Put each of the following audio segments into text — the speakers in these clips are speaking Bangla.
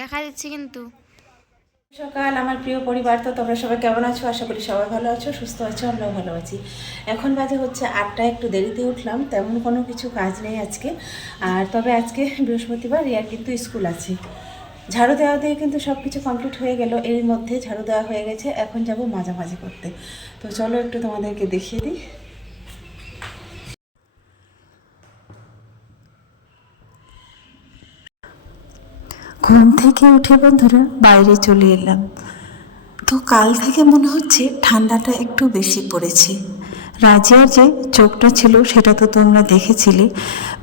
দেখা যাচ্ছে কিন্তু। সকাল, আমার প্রিয় পরিবার, তো তোমরা সবাই কেমন আছো? আশা করি সবাই ভালো আছো, সুস্থ আছো, আমরাও ভালো আছি। এখন বাজে হচ্ছে আটটা, একটু দেরিতে উঠলাম, তেমন কোনো কিছু কাজ নেই আজকে। আর তবে আজকে বৃহস্পতিবার রিয়ার কিন্তু স্কুল আছে। ঝাড়ু দেওয়া দিয়ে কিন্তু সব কিছু কমপ্লিট হয়ে গেল এর মধ্যে ঝাড়ু দেওয়া হয়ে গেছে, এখন যাব মাঝামাঝি করতে। তো চলো একটু তোমাদেরকে দেখিয়ে দিই। ঘুম থেকে উঠে বন্ধুরা বাইরে চলে এলাম। তো কাল থেকে মনে হচ্ছে ঠান্ডাটা একটু বেশি পড়েছে। রাজিয়ার যে চোখটা ছিল সেটা তো তোমরা দেখেছিলে।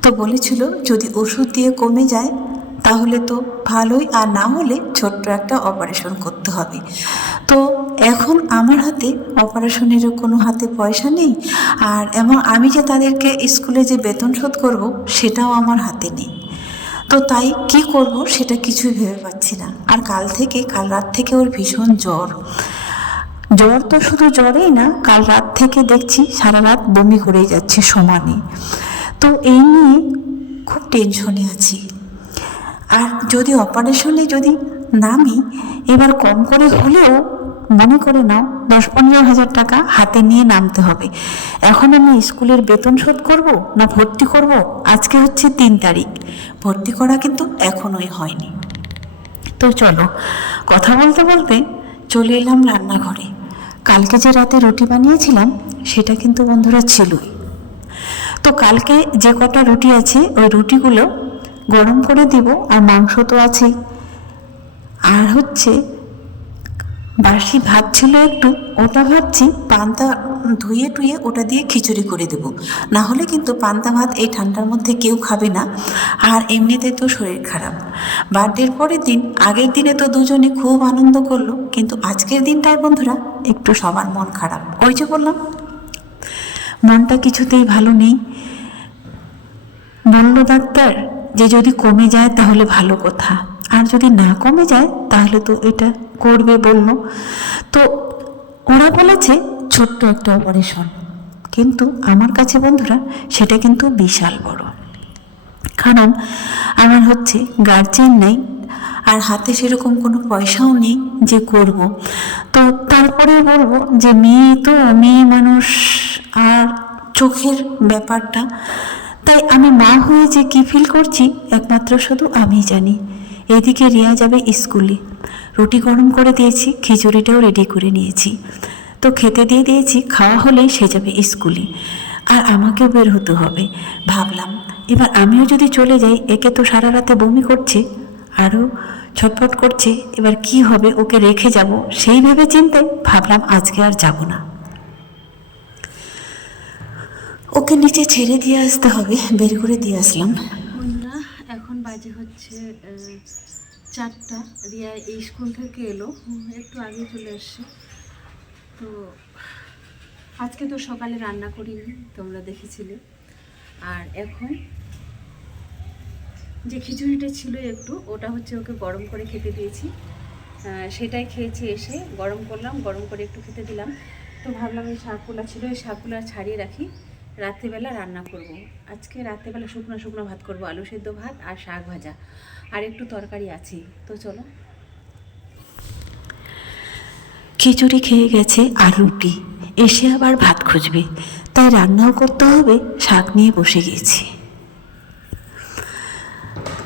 তো বলেছিল, যদি ওষুধ দিয়ে কমে যায়, তাহলে তো ভালোই, আর না হলে ছোট্ট একটা অপারেশন করতে হবে। তো এখন আমার হাতে অপারেশনেরও কোনো হাতে পয়সা নেই, আর এমন আমি যে তাদেরকে স্কুলে যে বেতন শোধ করব, সেটাও আমার হাতে নেই। তো তাই কি করব সেটা কিছুই ভেবে পাচ্ছি না। আর কাল থেকে, কাল রাত থেকে ওর ভীষণ জ্বর। জ্বর তো শুধু জ্বরেই না, কাল রাত থেকে দেখছি সারা রাত বমি করেই যাচ্ছে সমানে। তো এই নিয়ে খুব টেনশনে আছি। আর যদি অপারেশনে যদি নামি, এবার কম করে হলেও মনে করে নাও, দশ পনেরো হাজার টাকা হাতে নিয়ে নামতে হবে। এখন আমি স্কুলের বেতন শোধ করব না ভর্তি করব? আজকে হচ্ছে তিন তারিখ। ভর্তি করা কিন্তু এখনোই হয়নি। তো চলো, কথা বলতে বলতে চলে এলাম রান্নাঘরে। কালকে যে রাতে রুটি বানিয়েছিলাম, সেটা কিন্তু বন্ধুরা ছিলই। তো কালকে যে কটা রুটি আছে, ওই রুটিগুলো গরম করে দিব আর মাংস তো আছেই। আর হচ্ছে বাসি ভাত ছিল একটু, ওটা ভাবছি পান্তা ধুয়ে টুয়ে ওটা দিয়ে খিচুড়ি করে দেব। না হলে কিন্তু পান্তা ভাত এই ঠান্ডার মধ্যে কেউ খাবে না। আর এমনিতে তো শরীর খারাপ। বার্থডের পরের দিন, আগের দিনে তো দুজনে খুব আনন্দ করল, কিন্তু আজকের দিনটায় বন্ধুরা একটু সবার মন খারাপ। ওই যে বললাম, মনটা কিছুতেই ভালো নেই। বলল ডাক্তার, যে যদি কমে যায় তাহলে ভালো কথা। আর যদি না কমে যায়, তাহলে তো এটা করবে বলল। তো ওরা বলেছে, ছোট্ট একটা অপারেশন কিন্তু আমার কাছে বন্ধুরা, সেটা কিন্তু বিশাল বড়। কারণ আমার হচ্ছে গার্জেন নেই, আর হাতে সেরকম কোনো পয়সাও নেই যে করব। তো তারপরে বলব যে মেয়ে তো মেয়ে মানুষ, আর চোখের ব্যাপারটা। তাই আমি মা হয়ে যে কী ফিল করছি, একমাত্র শুধু আমি জানি। এদিকে রিয়া যাবে স্কুলে। রুটি গরম করে দিয়েছি, খিচুড়িটাও রেডি করে নিয়েছি। তো খেতে দিয়ে দিয়েছি, খাওয়া হলেই সে যাবে স্কুলে। আর আমাকেও বের হতে হবে। ভাবলাম, এবার আমিও যদি চলে যাই, একে তো সারা রাতে বমি করছে, আরও ছটফট করছে, এবার কি হবে, ওকে রেখে যাব, সেই ভেবে চিন্তায় ভাবলাম আজকে আর যাব না। ওকে নিচে ছেড়ে দিয়ে আসতে হবে, বের করে দিয়ে আসলাম। এখন বাজে হচ্ছে চারটা। রিয়া এই স্কুল থেকে এলো। একটু আগে চলে এসছে তো আজকে তো সকালে রান্না করিনি, তোমরা দেখেছিলে। আর এখন যে খিচুড়িটা ছিল একটু, ওটা হচ্ছে ওকে গরম করে খেতে দিয়েছি। সেটাই খেয়েছি এসে গরম করলাম, গরম করে একটু খেতে দিলাম। তো ভাবলাম এই শাকগুলা ছিল, এই শাকগুলা ছাড়িয়ে রাখি। রাত্রিবেলা রান্না করব। আজকে রাত্রেবেলা শুকনো শুকনো ভাত করব, আলু সেদ্ধ ভাত আর শাক ভাজা। আর একটু তরকারি আছে, তো চলো। খিচুড়ি খেয়ে গেছে আর রুটি, এসে আবার ভাত খুঁজবে। তাই রান্নাও করতে হবে, শাক নিয়ে বসে গেছি।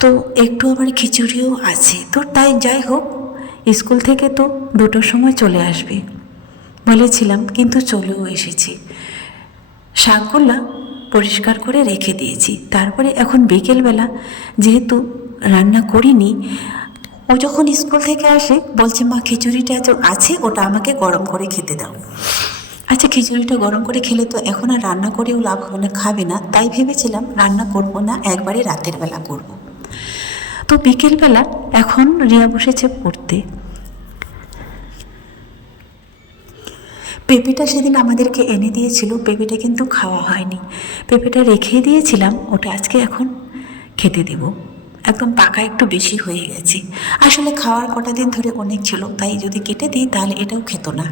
তো একটু আবার খিচুড়িও আছে, তো তাই যাই হোক, স্কুল থেকে তো দুটোর সময় চলে আসবে। বলেছিলাম, কিন্তু চলেও এসেছি। শাকগুলা পরিষ্কার করে রেখে দিয়েছি। তারপরে এখন বিকেলবেলা যেহেতু রান্না করিনি, ও যখন স্কুল থেকে আসে বলছে, মা, খিচুড়িটা তো আছে, ওটা আমাকে গরম করে খেতে দাও। আচ্ছা খিচুড়িটা গরম করে খেলে তো এখন আর রান্না করেও লাভ হবে না, খাবে না। তাই ভেবেছিলাম রান্না করব না, একবারে রাতের বেলা করব। তো বিকেলবেলা এখন রিয়া বসেছে পড়তে। পেঁপেটা সেদিন আমাদেরকে এনে দিয়েছিল, পেঁপেটা কিন্তু খাওয়া হয়নি। পেঁপেটা রেখে দিয়েছিলাম, ওটা আজকে এখন খেতে দেব। একদম পাকা একটু বেশি হয়ে গেছে। আসলে খাওয়ার কটা দিন ধরে অনেক ছিল, তাই যদি কেটে দিই তাহলে এটাও খেত না।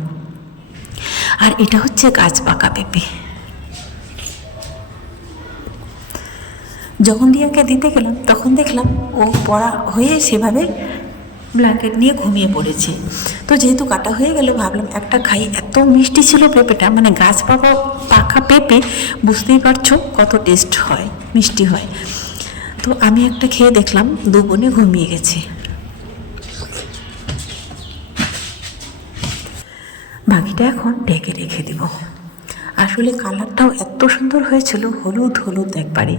আর এটা হচ্ছে গাছ পাকা পেঁপে। যখন রিয়াকে দিতে গেলাম, তখন দেখলাম ও পড়া হয়ে সেভাবে ব্ল্যাঙ্কেট নিয়ে ঘুমিয়ে পড়েছে। তো যেহেতু কাটা হয়ে গেল, ভাবলাম একটা খাই। এত মিষ্টি ছিল পেঁপেটা মানে গাছ পাকা পাকা পেঁপে, বুঝতেই পারছ কত টেস্ট হয়, মিষ্টি হয়। তো আমি একটা খেয়ে দেখলাম, দু বোনে ঘুমিয়ে গেছে। বাকিটা এখন ঢেকে রেখে দিব। আসলে কালারটাও এত সুন্দর হয়েছিল, হলুদ হলুদ একবারে।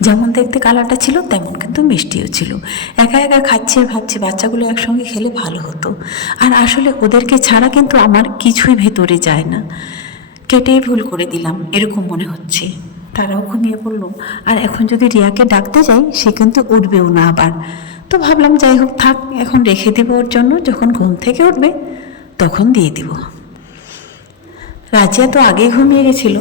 যেমন দেখতে কালারটা ছিল, তেমন কিন্তু মিষ্টিও ছিল। একা একা খাচ্ছে আর ভাবছি বাচ্চাগুলো একসঙ্গে খেলে ভালো হতো। আর আসলে ওদেরকে ছাড়া কিন্তু আমার কিছুই ভেতরে যায় না। কেটেই ভুল করে দিলাম, এরকম মনে হচ্ছে। তারাও ঘুমিয়ে পড়ল। আর এখন যদি রিয়াকে ডাকতে যাই, সে কিন্তু উঠবেও না আবার। তো ভাবলাম যাই হোক, থাক, এখন রেখে দিব ওর জন্য। যখন ঘুম থেকে উঠবে, তখন দিয়ে দিব। রাজিয়া তো আগেই ঘুমিয়ে গেছিল।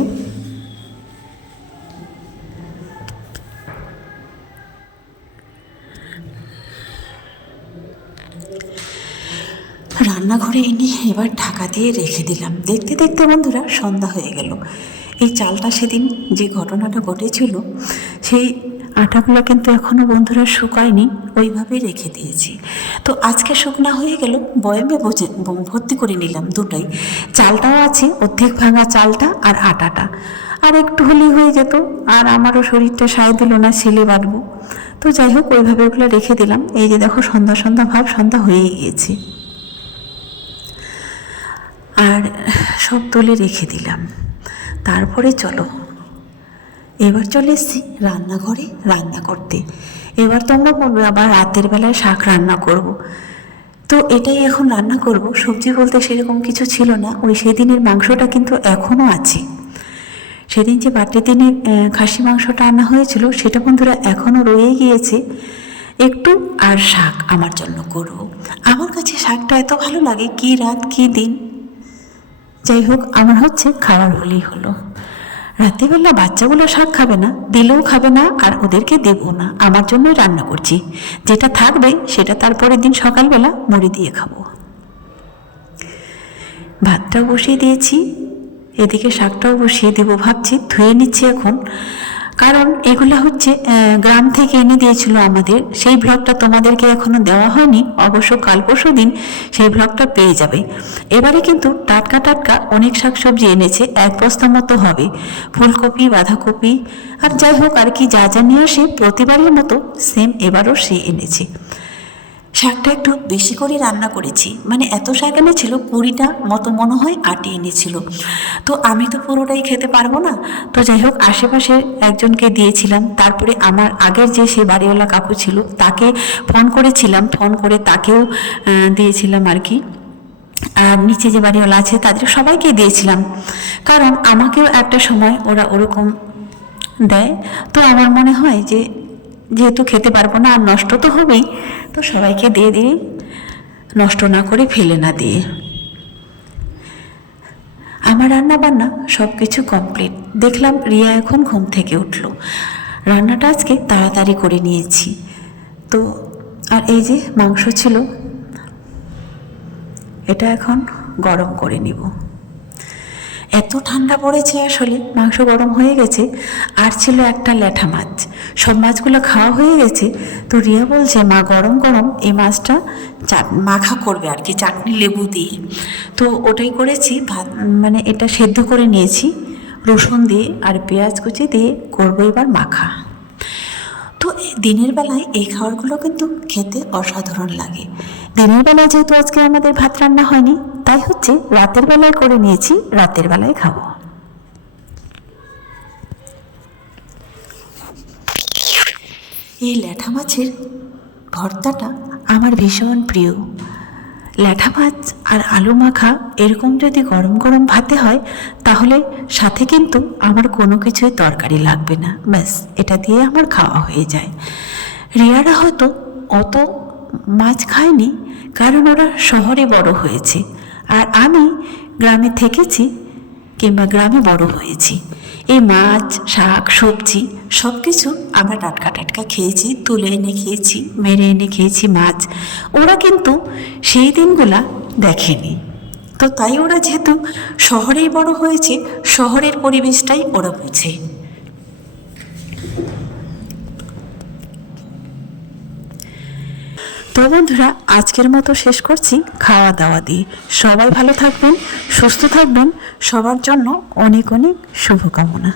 রান্নাঘরে এনে এবার ঢাকা দিয়ে রেখে দিলাম। দেখতে দেখতে বন্ধুরা সন্ধ্যা হয়ে গেল। এই চালটা সেদিন যে ঘটনাটা ঘটেছিল, সেই আটাগুলো কিন্তু এখনও বন্ধুরা শুকায়নি, ওইভাবে রেখে দিয়েছি। তো আজকে শুকনা হয়ে গেল, বয়মে বোঝে ভর্তি করে নিলাম দুটাই। চালটাও আছে, অর্ধেক ভাঙা চালটা আর আটাটা। আর একটু হলেই হয়ে যেত, আর আমারও শরীরটা সায় দিল না ছেলে বাটবো তো যাই হোক, ওইভাবে ওগুলো রেখে দিলাম। এই যে দেখো, সন্ধ্যা সন্ধ্যা ভাব সন্ধ্যা হয়েই গিয়েছে। আর সব তুলে রেখে দিলাম। তারপরে চলো। এবার চলে এসেছি রান্নাঘরে রান্না করতে। এবার তোমরা বলবে, আবার রাতের বেলায় শাক রান্না করব। তো এটাই এখন রান্না করব। সবজি বলতে সেরকম কিছু ছিল না। ওই সেদিনের মাংসটা কিন্তু এখনও আছে। সেদিন যে বাটের দিনে খাসি মাংসটা আনা হয়েছিল, সেটা বন্ধুরা এখনও রয়ে গিয়েছে। একটু আর শাক আমার জন্য করব আমার কাছে শাকটা এত ভালো লাগে, কি রাত, কি দিন। যাই হোক আমার হচ্ছে খাবার হলেই হলো। রাত্রিবেলা বাচ্চাগুলো শাক খাবে না, দিলেও খাবে না, আর ওদেরকে দেবো না। আমার জন্যই রান্না করছি। যেটা থাকবে, সেটা তারপরের দিন সকালবেলা মুড়ি দিয়ে খাব। ভাতটাও বসিয়ে দিয়েছি। এদিকে শাকটাও বসিয়ে দেবো ভাবছি। ধুয়ে নিচ্ছি এখন। কারণ এগুলো হচ্ছে গ্রাম থেকে এনে দিয়েছিল আমাদের। সেই ব্লগটা তোমাদেরকে এখনও দেওয়া হয়নি, অবশ্য কাল পরশু দিন সেই ব্লগটা পেয়ে যাবে। এবারে কিন্তু টাটকা টাটকা অনেক শাকসবজি এনেছে, এক বস্তা মতো হবে। ফুলকপি, বাঁধাকপি, আর যাই হোক, আর কি যা যা নিয়ে আসে, প্রতিবারের মতো সেম এবারও সে এনেছে। শাকটা একটু বেশি করে রান্না করেছি। মানে এত শাক এনেছিল, কুড়িটা মতো মনে হয় আটি এনেছিল। তো আমি তো পুরোটাই খেতে পারব না। তো যাই হোক, আশেপাশে একজনকে দিয়েছিলাম। তারপরে আমার আগের যে সে বাড়িওয়ালা কাকু ছিল, তাকে ফোন করেছিলাম। ফোন করে তাকেও দিয়েছিলাম আর কি। আর নিচে যে বাড়িওয়ালা আছে, তাদের সবাইকে দিয়েছিলাম। কারণ আমাকেও একটা সময় ওরা ওরকম দেয়। তো আমার মনে হয় যে যেহেতু খেতে পারব না আর নষ্ট তো হবেই, তো সবাইকে দিয়ে দিই, নষ্ট না করে ফেলে না দিয়ে। আমার রান্না বান্না সব কিছু কমপ্লিট। দেখলাম রিয়া এখন ঘুম থেকে উঠল। রান্নাটা আজকে তাড়াতাড়ি করে নিয়েছি। তো, আর এই যে মাংস ছিল, এটা এখন গরম করে নিব। এত ঠান্ডা পড়েছে আসলে, মাংস গরম হয়ে গেছে, আর ছিল একটা ল্যাঠা মাছ। সব মাছগুলো খাওয়া হয়ে গেছে। তো রিয়া বলছে, মা, গরম গরম, এই মাছটা চাট মাখা করবে আর কি, চাটনি লেবু দিয়ে। তো ওটাই করেছি, ভাত মানে এটা সেদ্ধ করে নিয়েছি, রসুন দিয়ে আর পেঁয়াজ কুচি দিয়ে করব এবার মাখা। তো দিনের বেলায় এই খাবারগুলো কিন্তু খেতে অসাধারণ লাগে। দিনের বেলায় যেহেতু আজকে আমাদের ভাত রান্না হয়নি, তাই হচ্ছে রাতের বেলায় করে নিয়েছি, রাতের বেলায় খাব। এই ল্যাঠা মাছের ভর্তাটা আমার ভীষণ প্রিয়। ল্যাঠা মাছ আর আলু মাখা এরকম যদি গরম গরম ভাতে হয়, তাহলে সাথে কিন্তু আমার কোনো কিছুই তরকারি লাগবে না। ব্যাস, এটা দিয়ে আমার খাওয়া হয়ে যায়। রিয়ারা হয়তো অত মাছ খায়নি, কারণ ওরা শহরে বড় হয়েছে। আর আমি গ্রামে থেকেছি কিংবা গ্রামে বড় হয়েছি। এই মাছ, শাক, সবজি সব কিছু আমরা টাটকা টাটকা খেয়েছি, তুলে এনে খেয়েছি, মেরে এনে খেয়েছি মাছ। ওরা কিন্তু সেই দিনগুলা দেখেনি। তো তাই ওরা যেহেতু শহরেই বড় হয়েছে, শহরের পরিবেশটাই ওরা বোঝে তো বন্ধুরা, আজকের মতো শেষ করছি খাওয়া দাওয়া দিয়ে। সবাই ভালো থাকবেন, সুস্থ থাকবেন, সবার জন্য অনেক অনেক শুভকামনা।